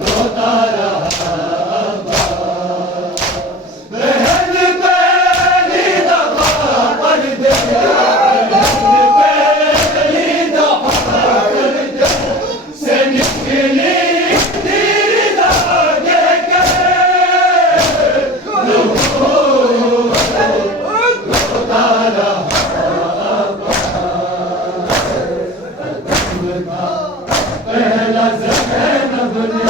रोता रहा बहन पहली दफा परदेस, बहन पहली दफा परदेस से निकली तेरी धागे के रोता रहा पहला ज़ैनब ने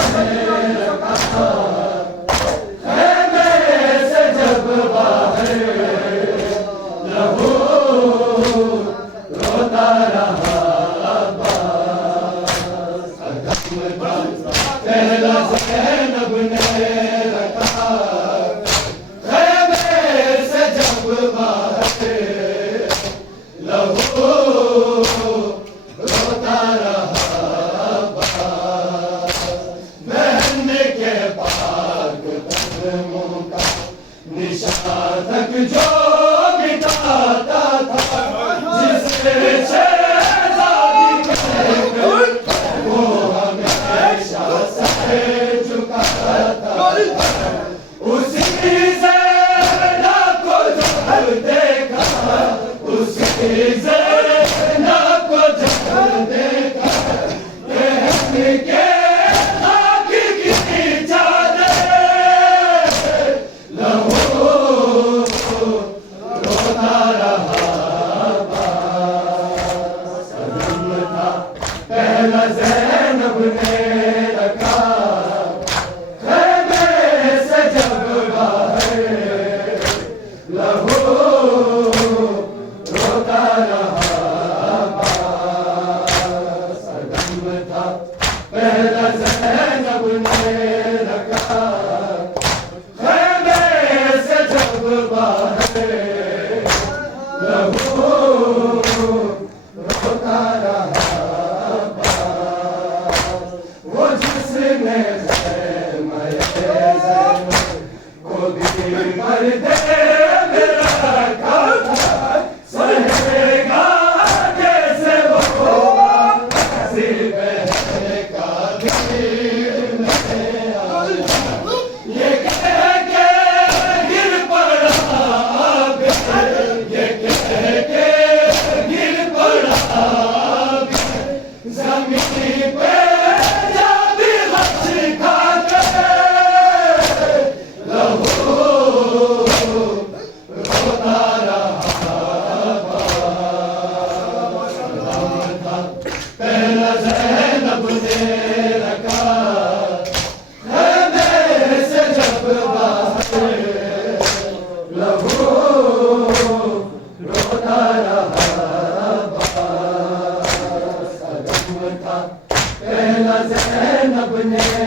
रखा खैमे से जब बाहर लहू रोता रहा पहला ज़ैनब ने रखा खैमे से जब बाहर लहू रोता रहा निशान तक जो मिटाता था जिससे शहज़ादी कहकर वो हमेशा सर झुकाता था उसी ज़ैनब को जब देखा उसी ज़ैनब को जब देखा कहने के पहला ज़ैनब ने रखा खैमे से जब बाहर लहू रोता रहा सदम था पहला ज़ैनब ने रखा खैमे से जब बाहर लहू रोता रहा मर दे मेरा काका सहेगा कैसे वो किसी बहन का दिल में ये कह के गिर पड़ा ये कह के गिर पड़ा ज़मीन पे पहला ज़ैनब ने रखा खैमे से जब बाहर लहू रोता रहा सदम था पहला ज़ैनब ने